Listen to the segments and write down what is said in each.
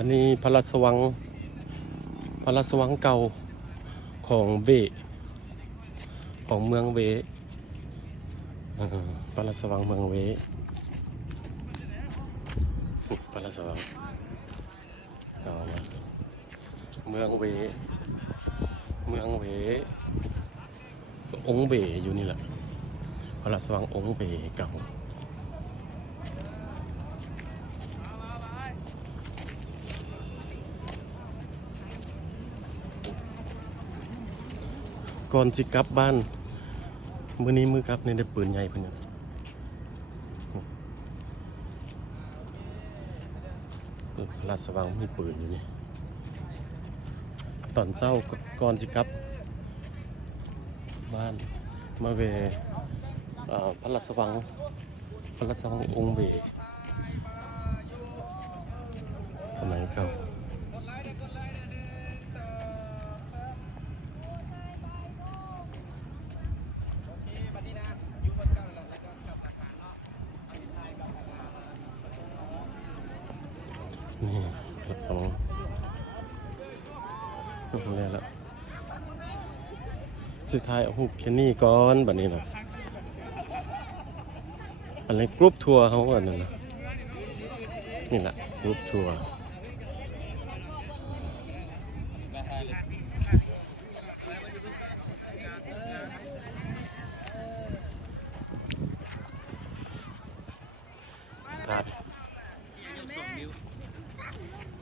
อันนี้พระราชวังเก่าของเวของเมืองเวพระราชวังเมืองเวพระราชวังเก่ามาเมืองเวองค์เวอยู่นี่แหละพระราชวังองค์เวเก่าก่อนสิกลับบ้านมื้อนี้มื้อกลับในได้ปืนใหญ่เพิ่นพระราชวังมีปืนอยู่นี่ตอนเช้าก่อนสิกลับบ้านมาเวพระราชวังองค์เวสมัยเก่านี่รถของนี่แหละสุดท้ายเอาหูแค่นี้ก่อนแบบนี้นะอะไรกรุ๊ปทัวร์เขาก่อนนะนี่แหละกรุ๊ปทัวร์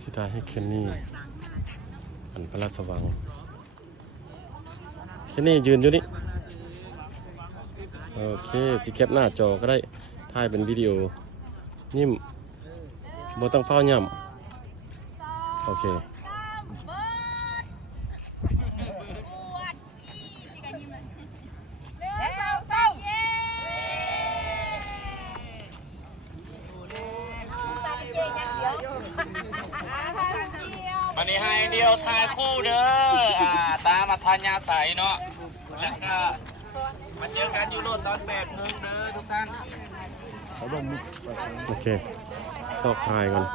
สุดท้ายให้แค่นี้อันพระราชวังแค่นี้ยืนอยู่นี่โอเคสิแคปหน้าจอก็ได้ถ่ายเป็นวิดีโอนิ่มบ่ต้องเฝ้าย่ำโอเควันนี้ให้เดียวถ่ายคู่เด้อตามมาทานยาใสเนาะแล้วก็มาเจอกันอยู่โลดตอน8 โมงเด้อทุกท่าน โอเคต่อถ่ายก่อน